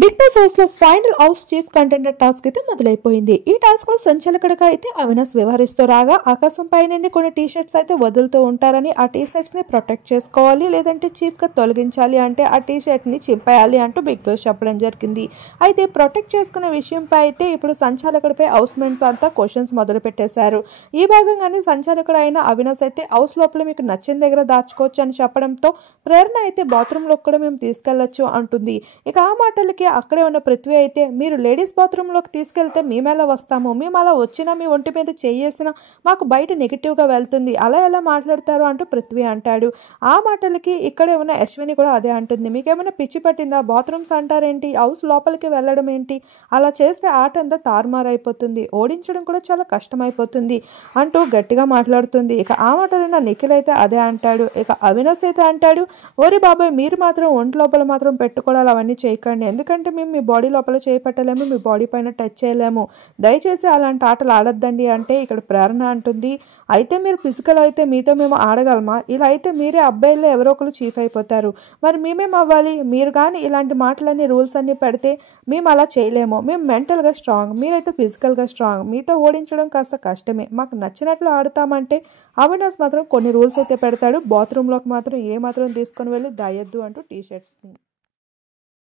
Big boss house లో final house chief contender task అయితే మొదలైపోయింది. ఈ టాస్క్ లో సంచాలకుడిగా అయితే అవినాష్ వ్యవహరిస్తూ రాగా ఆకాశం పైన కొన్ని టీ షర్ట్స్ అయితే వదులుతూ ఉంటారని ఆ టీ షర్ట్స్ ని ప్రొటెక్ట్ చేసుకోవాలి, లేదంటే చీఫ్ గా తొలగించాలి, అంటే ఆ టీ షర్ట్ ని చింపేయాలి అంటూ బిగ్ బాస్ చెప్పడం జరిగింది. అయితే ప్రొటెక్ట్ చేసుకునే విషయంపై అయితే ఇప్పుడు సంచాలకుడిపై హౌస్ మెంట్స్ అంతా క్వశ్చన్స్ మొదలు పెట్టేశారు. ఈ భాగంగానే సంచాలకుడు అయిన అవినాష్ అయితే హౌస్ లోపల మీకు నచ్చిన దగ్గర దాచుకోవచ్చు అని చెప్పడంతో ప్రేరణ అయితే బాత్రూమ్ లో కూడా మేము తీసుకెళ్లొచ్చు అంటుంది. ఇక ఆ మాటలకి అక్కడే ఉన్న పృథ్వీ అయితే మీరు లేడీస్ బాత్రూమ్ లోకి తీసుకెళ్తే మేము ఎలా వస్తాము, మేము అలా వచ్చినా మీ ఒంటి మీద చేయేసినా మాకు బయట నెగిటివ్ గా వెళ్తుంది, అలా ఎలా మాట్లాడతారు అంటూ పృథ్వీ అంటాడు. ఆ మాటలకి ఇక్కడే ఉన్న అశ్విని కూడా అదే అంటుంది. మీకేమైనా పిచ్చి పట్టిందా, బాత్రూమ్స్ అంటారేంటి, హౌస్ లోపలికి వెళ్ళడం ఏంటి, అలా చేస్తే ఆట అంతా తారుమారైపోతుంది, ఓడించడం కూడా చాలా కష్టమైపోతుంది అంటూ గట్టిగా మాట్లాడుతుంది. ఇక ఆ మాటలున్న నిఖిల్ అయితే అదే అంటాడు. ఇక అవినాష్ అయితే అంటాడు, ఓరి బాబాయ్ మీరు మాత్రం ఒంటి లోపల మాత్రం పెట్టుకోవడాలు అవన్నీ చేయకండి, ఎందుకంటే మేము మీ బాడీ లోపల చేపట్టలేము, మీ బాడీ పైన టచ్ చేయలేము, దయచేసి అలాంటి ఆటలు ఆడొద్దండి అంటే ఇక్కడ ప్రేరణ అంటుంది, అయితే మీరు ఫిజికల్ అయితే మీతో మేము ఆడగలమా, ఇలా అయితే మీరే అబ్బాయిల్లో ఎవరో ఒకరు చీఫ్ అయిపోతారు, మరి మేమేం అవ్వాలి, మీరు కానీ ఇలాంటి మాటలన్నీ రూల్స్ అన్ని పెడితే మేము అలా చేయలేము, మేము మెంటల్గా స్ట్రాంగ్, మీరైతే ఫిజికల్గా స్ట్రాంగ్, మీతో ఓడించడం కాస్త కష్టమే, మాకు నచ్చినట్లు ఆడతామంటే అవినాష్ మాత్రం కొన్ని రూల్స్ అయితే పెడతాడు, బాత్రూంలోకి మాత్రం ఏ మాత్రం తీసుకొని వెళ్ళి దాయొద్దు అంటూ టీ షర్ట్స్ని